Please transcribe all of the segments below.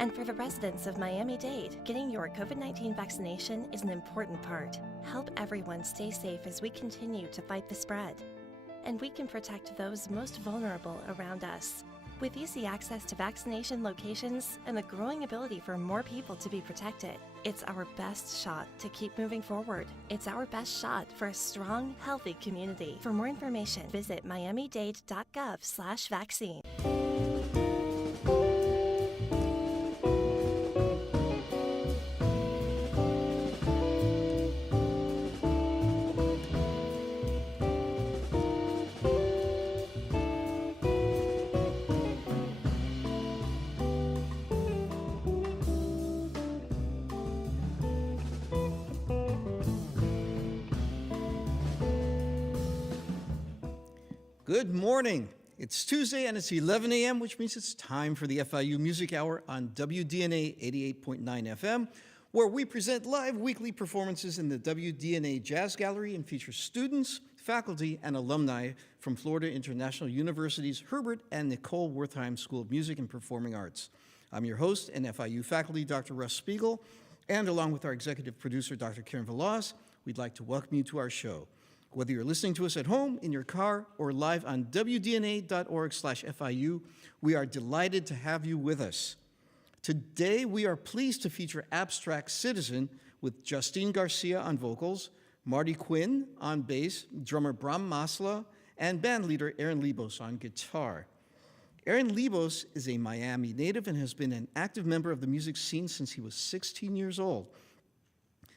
And for the residents of Miami-Dade, getting your COVID-19 vaccination is an important part. Help everyone stay safe as we continue to fight the spread. And we can protect those most vulnerable around us. With easy access to vaccination locations and the growing ability for more people to be protected, it's our best shot to keep moving forward. It's our best shot for a strong, healthy community. For more information, visit miamidade.gov/vaccine. Good morning. It's Tuesday and it's 11 a.m., which means it's time for the FIU Music Hour on WDNA 88.9 FM, where we present live weekly performances in the WDNA Jazz Gallery and feature students, faculty, and alumni from Florida International University's Herbert and Nicole Wertheim School of Music and Performing Arts. I'm your host and FIU faculty, Dr. Russ Spiegel, and along with our executive producer, Dr. Karen Velas, we'd like to welcome you to our show. Whether you're listening to us at home, in your car, or live on wdna.org/FIU, we are delighted to have you with us. Today, we are pleased to feature Abstract Citizen with Justine Garcia on vocals, Marty Quinn on bass, drummer Bram Masla, and bandleader Aaron Libos on guitar. Aaron Libos is a Miami native and has been an active member of the music scene since he was 16 years old.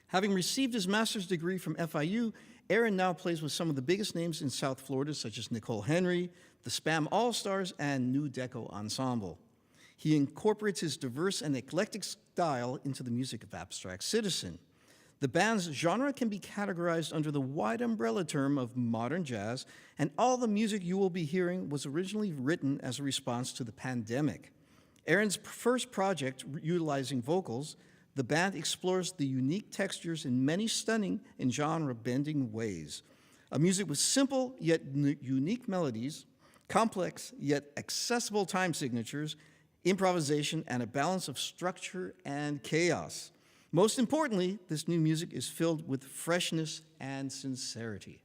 Having received his master's degree from FIU, Aaron now plays with some of the biggest names in South Florida, such as Nicole Henry, the Spam All-Stars, and New Deco Ensemble. He incorporates his diverse and eclectic style into the music of Abstract Citizen. The band's genre can be categorized under the wide umbrella term of modern jazz, and all the music you will be hearing was originally written as a response to the pandemic. Aaron's first project, utilizing vocals, the band explores the unique textures in many stunning and genre-bending ways. A music with simple yet unique melodies, complex yet accessible time signatures, improvisation, and a balance of structure and chaos. Most importantly, this new music is filled with freshness and sincerity.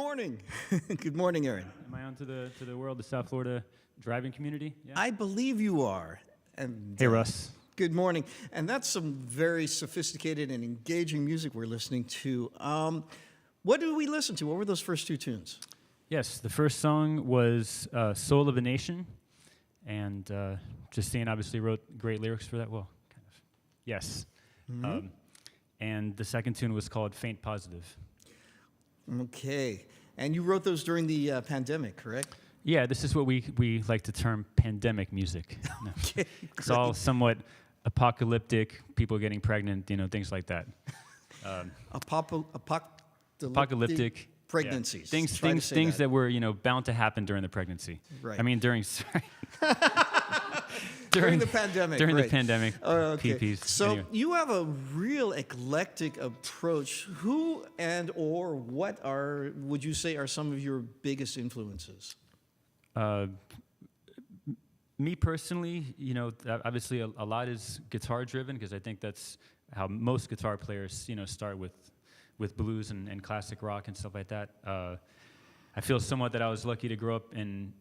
morning. Good morning, Aaron. Am I on to the world, the South Florida driving community? Yeah. I believe you are. And, Hey, Russ. Good morning. And that's some very sophisticated and engaging music we're listening to. What did we listen to? What were those first two tunes? Yes, the first song was Soul of a Nation, and Justine obviously wrote great lyrics for that. Well, kind of. Yes. Mm-hmm. And the second tune was called Faint Positive. Okay. And you wrote those during the pandemic, correct? Yeah, this is what we like to term pandemic music. Okay, it's great. all somewhat apocalyptic, people getting pregnant, things like that. Apocalyptic pregnancies. Yeah. Things that were bound to happen during the pregnancy. Right. I mean during during the pandemic. During right. the pandemic. Okay. PPs. So Anyway. you have a real eclectic approach. Who and or what would you say are some of your biggest influences? Me personally, obviously a lot is guitar driven because I think that's how most guitar players, start with blues and classic rock and stuff like that. I feel somewhat that I was lucky to grow up in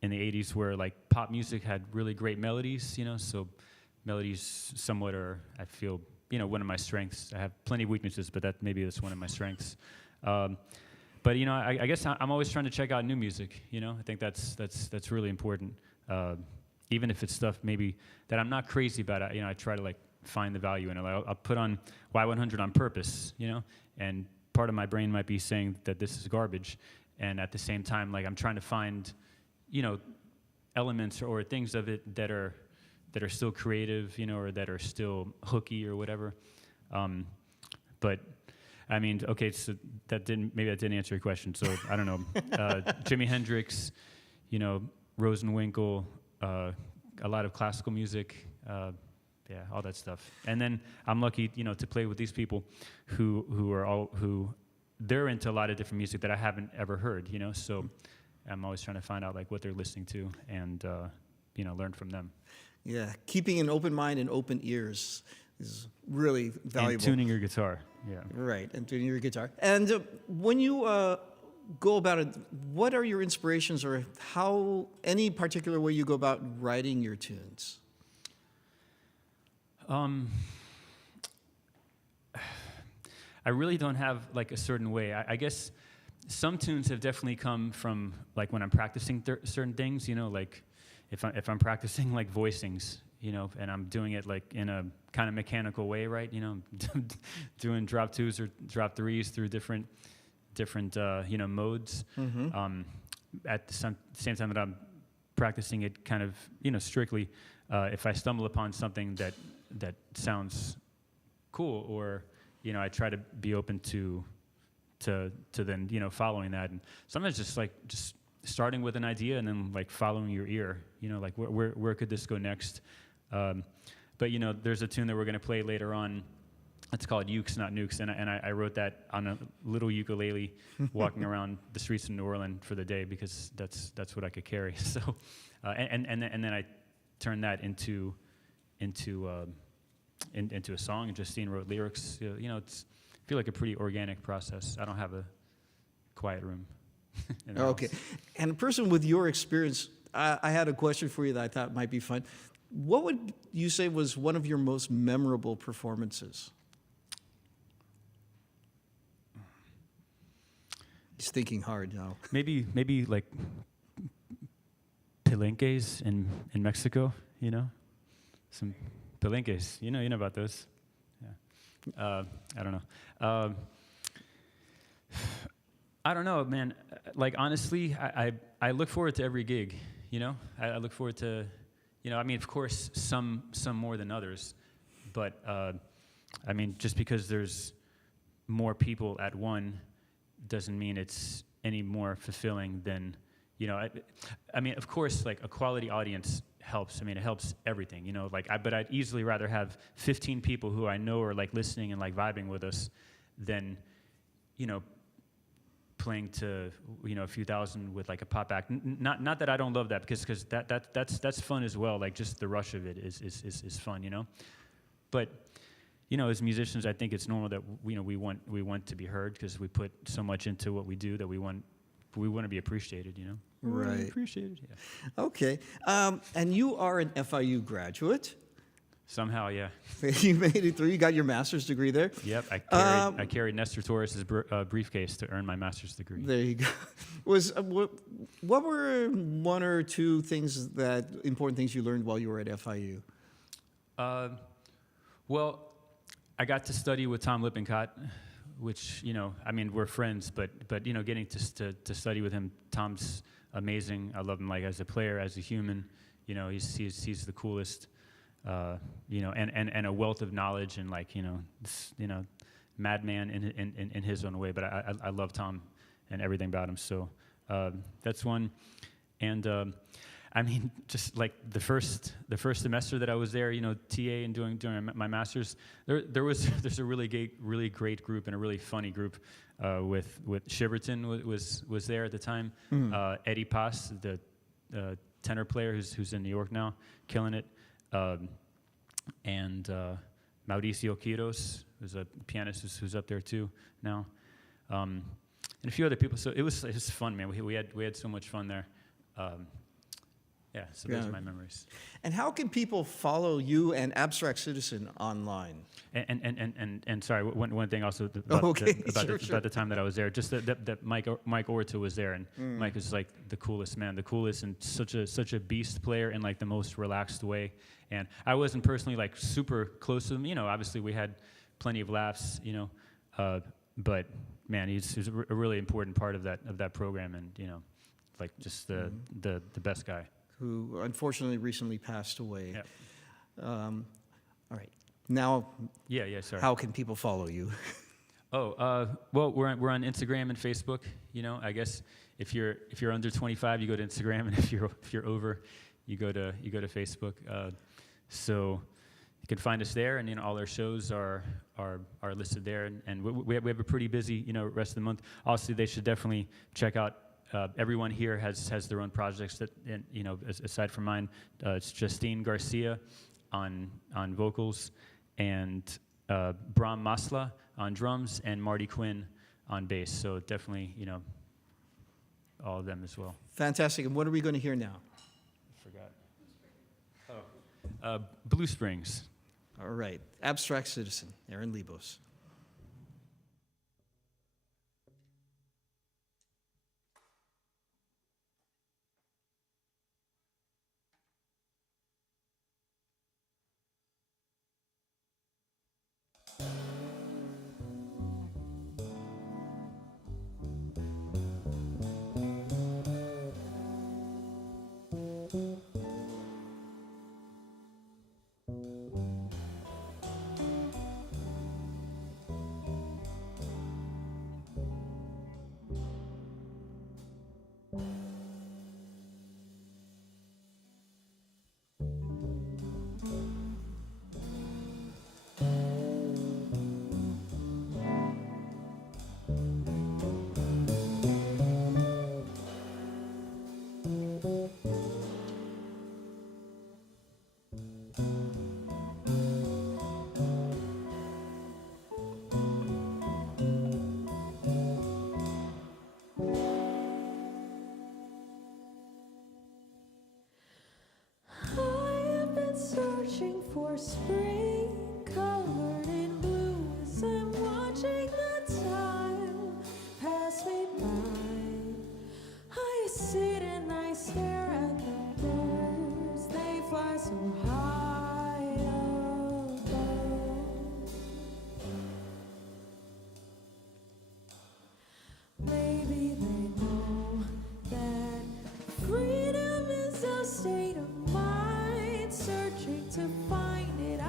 the 80s where like pop music had really great melodies, so melodies somewhat are, I feel, one of my strengths. I have plenty of weaknesses, but maybe that's one of my strengths. But I guess I'm always trying to check out new music. I think that's really important. Even if it's stuff maybe that I'm not crazy about, I try to like find the value in it. I'll put on Y100 on purpose, and part of my brain might be saying that this is garbage, and at the same time, like I'm trying to find, elements or things of it that are still creative, or that are still hooky or whatever. But I mean, okay, so maybe that didn't answer your question. So I don't know, Jimi Hendrix, Rosenwinkel, a lot of classical music, yeah, all that stuff. And then I'm lucky, to play with these people who they're into a lot of different music that I haven't ever heard, So I'm always trying to find out like what they're listening to and learn from them. Yeah, keeping an open mind and open ears is really valuable. And tuning your guitar, yeah. Right, and tuning your guitar. And when you go about it, what are your inspirations or any particular way you go about writing your tunes? I really don't have like a certain way. I guess some tunes have definitely come from like when I'm practicing certain things, like if I'm practicing like voicings, and I'm doing it like in a kind of mechanical way, right? Doing drop twos or drop threes through different modes. Mm-hmm. At the same time that I'm practicing it kind of, strictly, if I stumble upon something that sounds cool, or, I try to be open to then, following that. And sometimes just starting with an idea and then like following your ear, like where could this go next? But there's a tune that we're going to play later on. It's called Ukes Not Nukes, and I wrote that on a little ukulele, walking around the streets of New Orleans for the day because that's what I could carry. So, and then I turned that into a song, and Justine wrote lyrics. It's I feel like a pretty organic process. I don't have a quiet room. Okay, and a person with your experience, I had a question for you that I thought might be fun. What would you say was one of your most memorable performances? He's thinking hard now. Maybe like palenques in Mexico, some palenques. You know about those. Yeah. I don't know. I don't know, man. Like honestly, I look forward to every gig. I look forward to, I mean, of course, some more than others, but I mean, just because there's more people at one doesn't mean it's any more fulfilling than, I mean, of course, like a quality audience helps. I mean, it helps everything, but I'd easily rather have 15 people who I know are like listening and like vibing with us than, playing to a few thousand with like a pop act. Not that I don't love that because that's fun as well. Like just the rush of it is fun, But as musicians, I think it's normal that we want to be heard because we put so much into what we do that we want to be appreciated. We wanna be Right. appreciated. Yeah. Okay. And you are an FIU graduate. Somehow, yeah. You made it through. You got your master's degree there. Yep. I carried Nestor Torres's briefcase to earn my master's degree. There you go. What were one or two important things you learned while you were at FIU? Well, I got to study with Tom Lippincott, which we're friends, but getting to study with him, Tom's amazing. I love him as a player, as a human. He's the coolest. And a wealth of knowledge and madman in his own way. But I love Tom and everything about him. So that's one. And just like the first semester that I was there, TA and doing my master's, there's a really great group and a really funny group with Shiverton was there at the time. Eddie Paz, the tenor player who's in New York now, killing it. And Mauricio Quiros, who's a pianist who's up there too now, and a few other people. So it was fun, man. We had so much fun there. So those are my memories. And how can people follow you and Abstract Citizen online? And sorry, one thing also about the time that I was there, just that Mike Orta was there, and Mike is like the coolest man, the coolest, and such a beast player in the most relaxed way. And I wasn't personally super close to him. Obviously we had plenty of laughs. But man, he's a really important part of that program, and just the best guy. Who unfortunately recently passed away. Yep. All right. Now, sorry. How can people follow you? Well, we're on Instagram and Facebook. I guess if you're under 25, you go to Instagram, and if you're over, you go to Facebook. So you can find us there, and all our shows are listed there, and we have a pretty busy rest of the month. Also, they should definitely check out. Everyone here has their own projects that, aside from mine, it's Justine Garcia on vocals, and Bram Masla on drums, and Marty Quinn on bass. So definitely, all of them as well. Fantastic. And what are we going to hear now? I forgot. Blue Springs. All right. Abstract Citizen, Aaron Lebos. For spring colored in blue as I'm watching the time pass me by. I sit and I stare at the birds, they fly so high above. Maybe they know that freedom is a state of mind, searching to find it.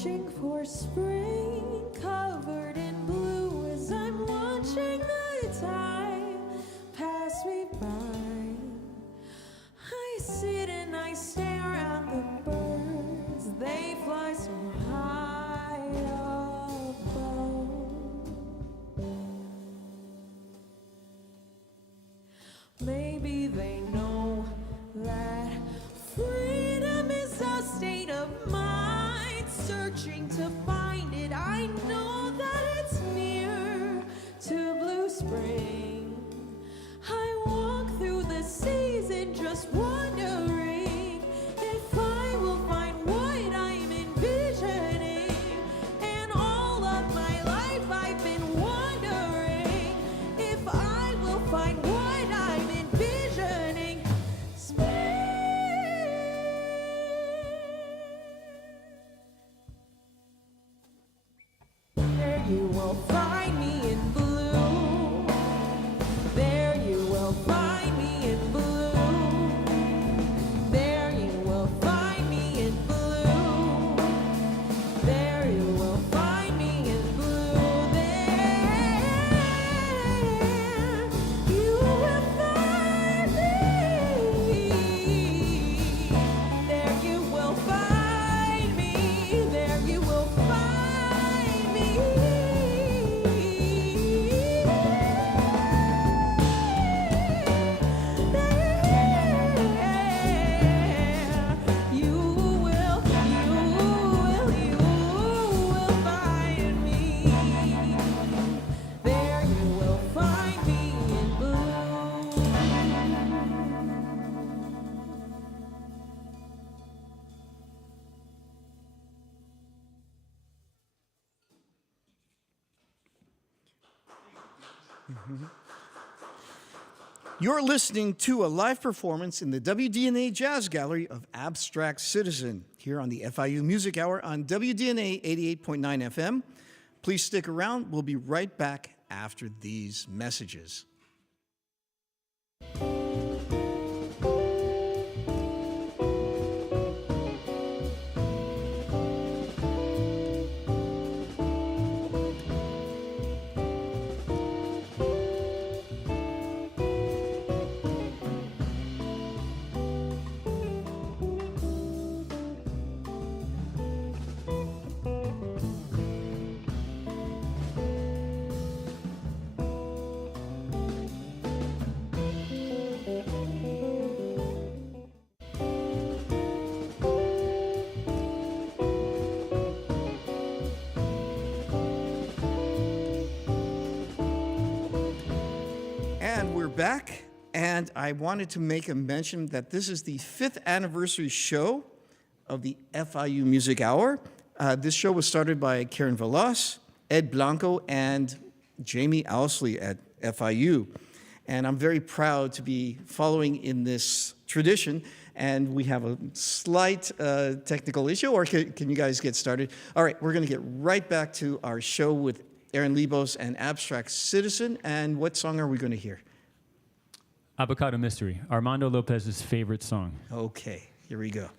searching for spring, covered in blue as I'm watching the time pass me by. I sit and I stare at the birds, they fly so high above. Maybe they know that freedom is a state of mind, searching to find it. I know that it's near to blue spring. I walk through the season just wondering if I will find what I'm envisioning. And all of my life I've been wondering if I will find what I'm envisioning. There you will find me in blue. There you will find me in blue. There you will find me in blue. There you will find me in blue. There you will find me. There you will find me. There you will find me. You will find me. There you will find me in blue. You're listening to a live performance in the WDNA Jazz Gallery of Abstract Citizen here on the FIU Music Hour on WDNA 88.9 FM. Please stick around. We'll be right back after these messages. And we're back, and I wanted to make a mention that this is the 5th anniversary show of the FIU Music Hour. This show was started by Karen Velas, Ed Blanco, and Jamie Owsley at FIU. And I'm very proud to be following in this tradition. And we have a slight technical issue, or can you guys get started? All right, we're going to get right back to our show with Aaron Libos and Abstract Citizen. And what song are we going to hear? Avocado Mystery, Armando Lopez's favorite song. Okay, here we go.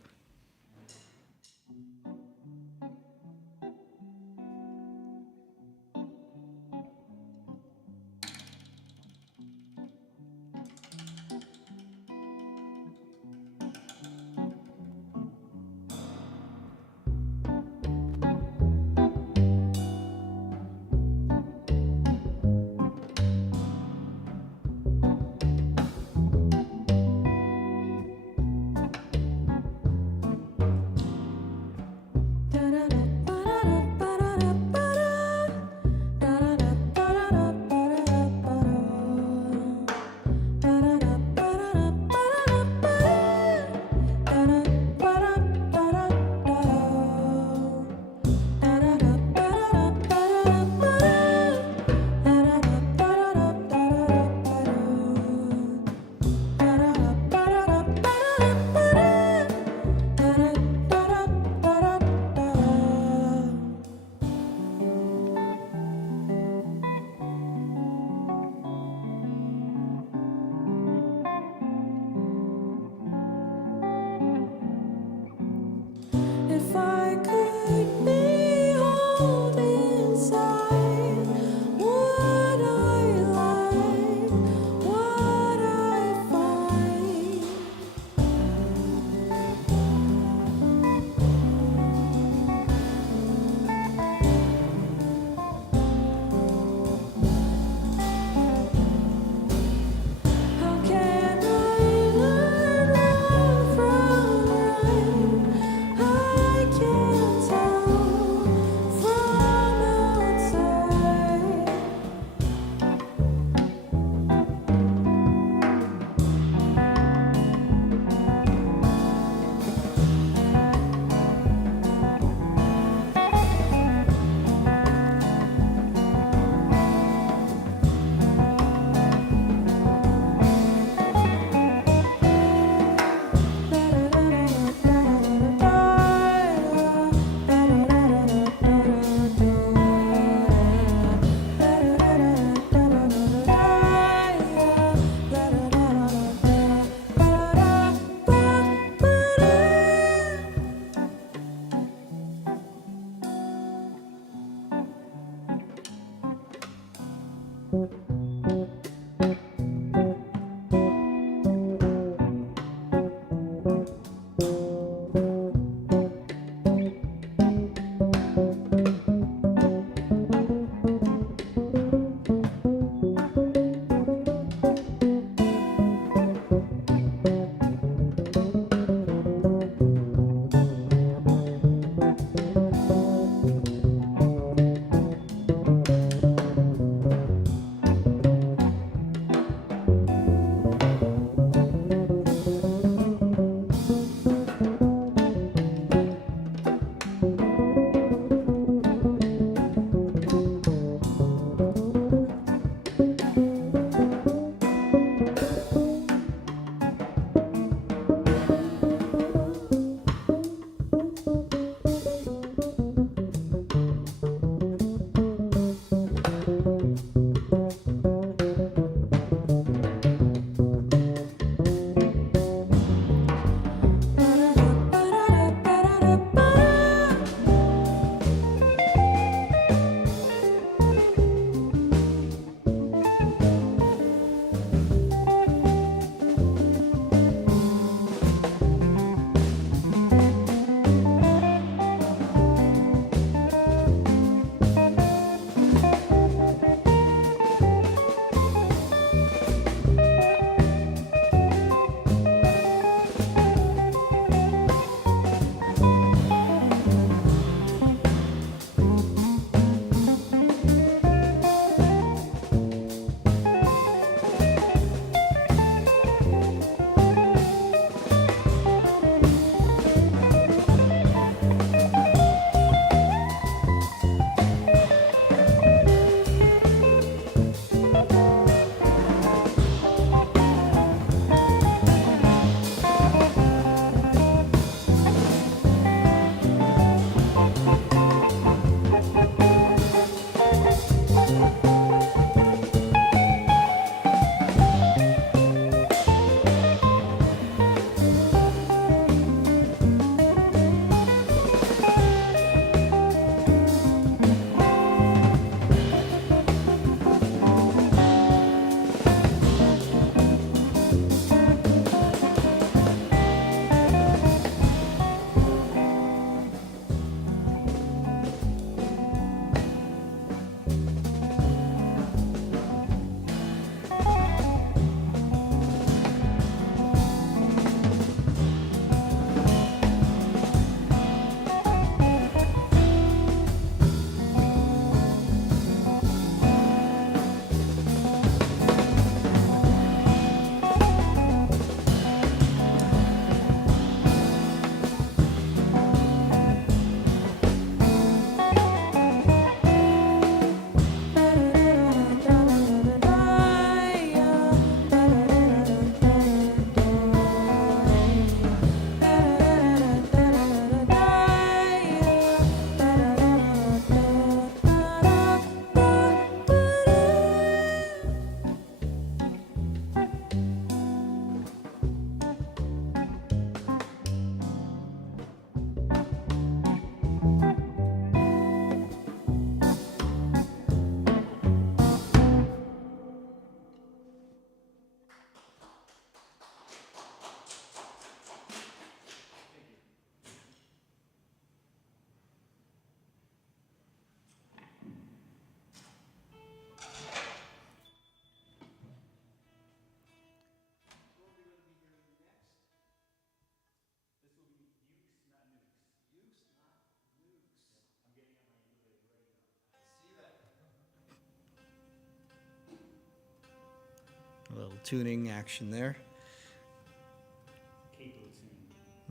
little tuning action there.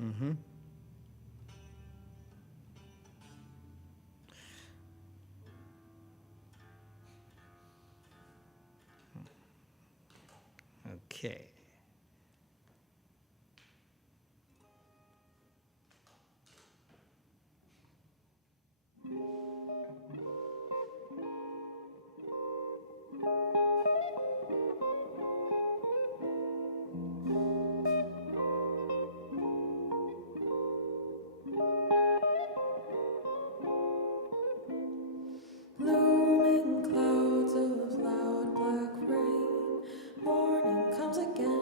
Mm-hmm. Okay. Looming clouds of loud black rain. Morning comes again.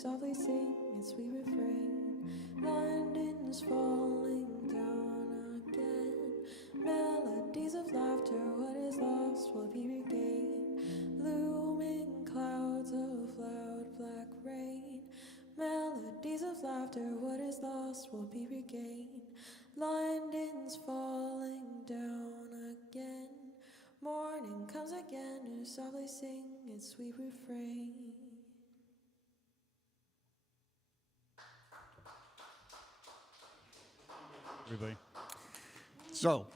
softly sing its sweet refrain. London's falling down again. Melodies of laughter, what is lost will be regained. Looming clouds of loud black rain. Melodies of laughter, what is lost will be regained. London's falling down again. Morning comes again to softly sing its sweet refrain. Everybody. So,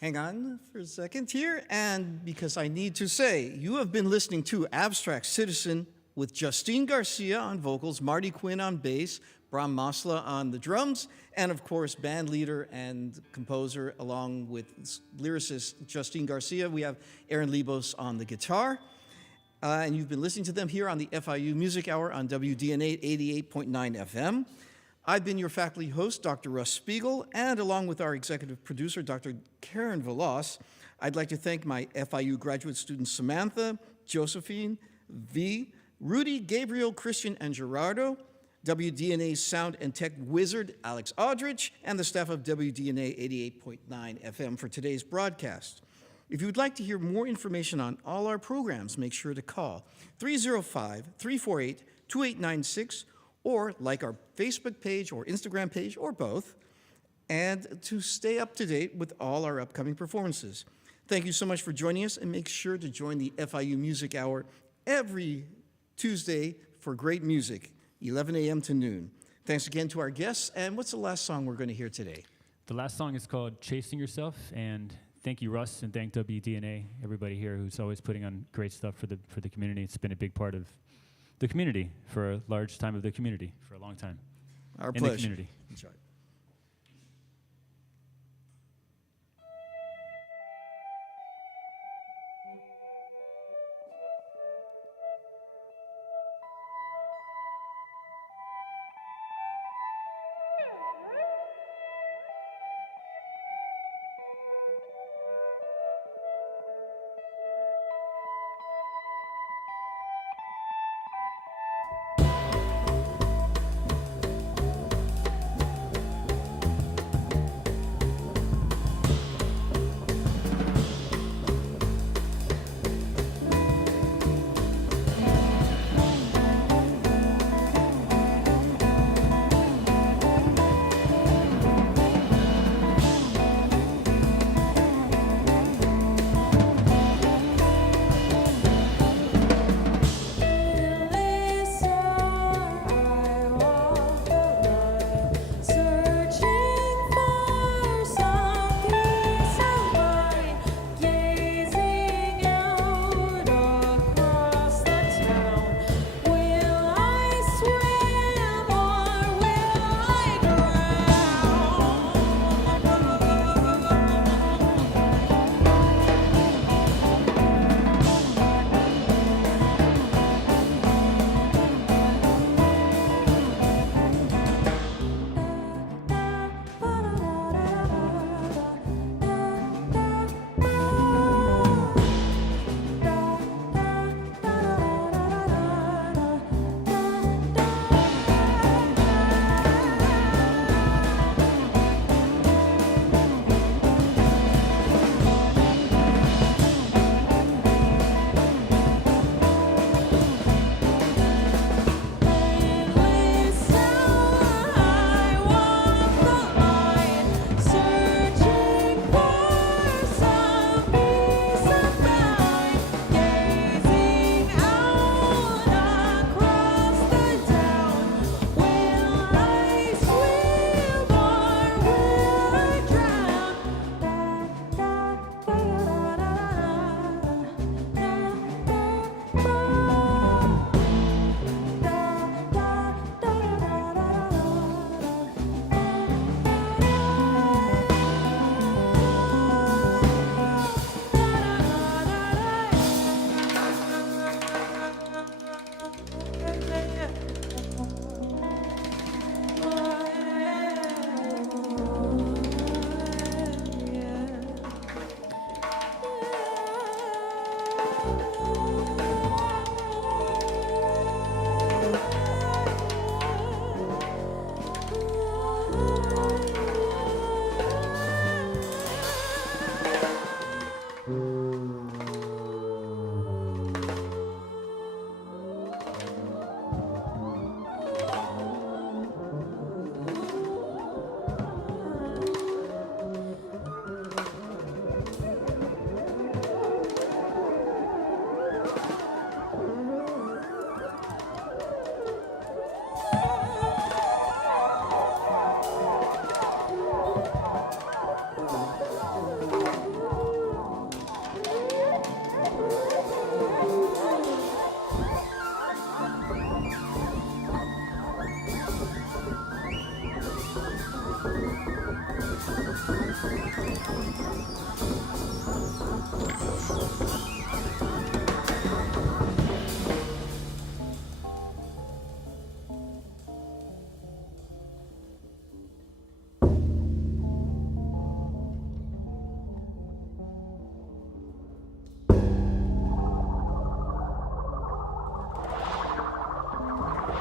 hang on for a second here, and because I need to say, you have been listening to Abstract Citizen with Justine Garcia on vocals, Marty Quinn on bass, Bram Masla on the drums, and of course, band leader and composer, along with lyricist Justine Garcia. We have Aaron Libos on the guitar. And you've been listening to them here on the FIU Music Hour on WDNA 88.9 FM. I've been your faculty host, Dr. Russ Spiegel, and along with our executive producer, Dr. Karen Velas, I'd like to thank my FIU graduate students Samantha, Josephine, V, Rudy, Gabriel, Christian, and Gerardo, WDNA's sound and tech wizard, Alex Aldrich, and the staff of WDNA 88.9 FM for today's broadcast. If you would like to hear more information on all our programs, make sure to call 305-348-2896 or like our Facebook page or Instagram page or both, and to stay up to date with all our upcoming performances. Thank you so much for joining us, and make sure to join the FIU Music Hour every Tuesday for great music, 11 a.m. to noon. Thanks again to our guests, and what's the last song we're going to hear today? The last song is called Chasing Yourself, and thank you, Russ, and thank WDNA, everybody here who's always putting on great stuff for the community. It's been a big part of the community for a large time of the community for a long time. Our in pleasure. the community. Enjoy.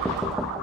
Thank you.